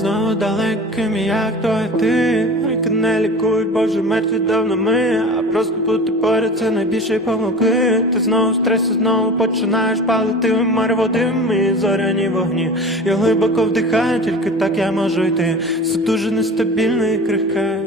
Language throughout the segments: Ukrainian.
знову далеким, як то і ти. Ріки не лікують, боже, мертві давно ми. А просто бути поряд це найбільші помилки. Ти знову в стресі, знову починаєш палити в море води. Мої зоряні вогні. Я глибоко вдихаю, тільки так я можу йти. Все дуже нестабільне і крихке.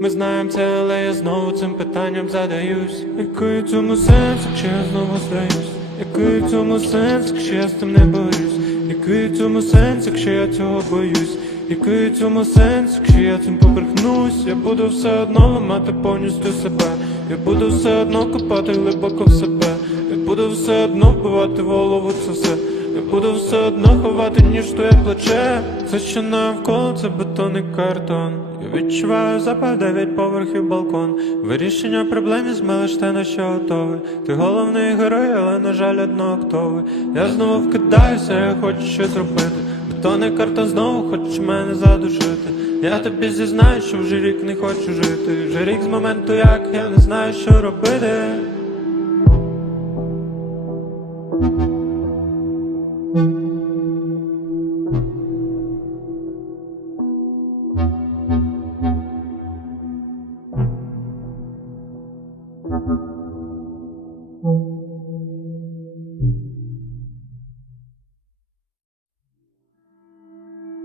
Ми знаємо це, але я знову цим питанням задаюсь. Який цьому сенс, якщо я знову здаюсь? Який цьому сенс, якщо я з тим не борюсь? Який цьому сенс, якщо я цього боюсь? Який цьому сенс, якщо я цим поверхнусь? Я буду все одно ламати повністю себе. Я буду все одно копати глибоко в себе. Я буду все одно вбивати в голову це все. Я буду все одно ховати ніж твоє плече. Все, що навколо, це бетон і картон. Я відчуваю запах дев'ять поверхів балкон. Вирішення проблеми змелиш те, на що готовий. Ти головний герой, але на жаль одно хто Я знову вкидаюся, я хочу щось робити Бетон і картон знову хочеш мене задушити. Я тобі зізнаю, що вже рік не хочу жити. Вже рік з моменту, як я не знаю, що робити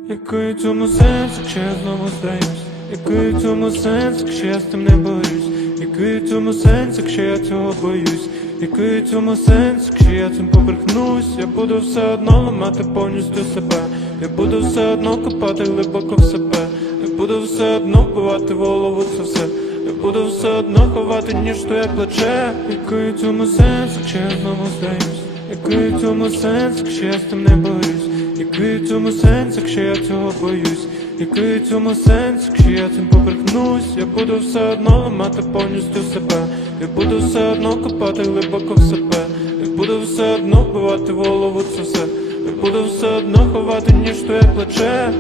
Який цьому сенс, якщо я знову здаюсь? Який цьому сенс, якщо я з тим не борюсь? Який цьому сенс, якщо я цього боюсь? Який цьому сенс, якщо я цим поверхнусь? Я буду все одно ламати повністю себе. Я буду все одно копати глибоко в себе. Я буду все одно вбивати в голову це все. Я буду все одно ховати ніж твоє плече. Який цьому сенс, якщо я знову здаюсь? Який цьому сенс, якщо я з тим не борюсь? Який в цьому сенс, якщо я цього боюсь? Який в цьому сенс, якщо я цим поверхнусь? Я буду все одно ламати повністю себе. Я буду все одно копати глибоко в себе. Я буду все одно вбивати в голову це все. Я буду все одно ховати ніж твоє плече.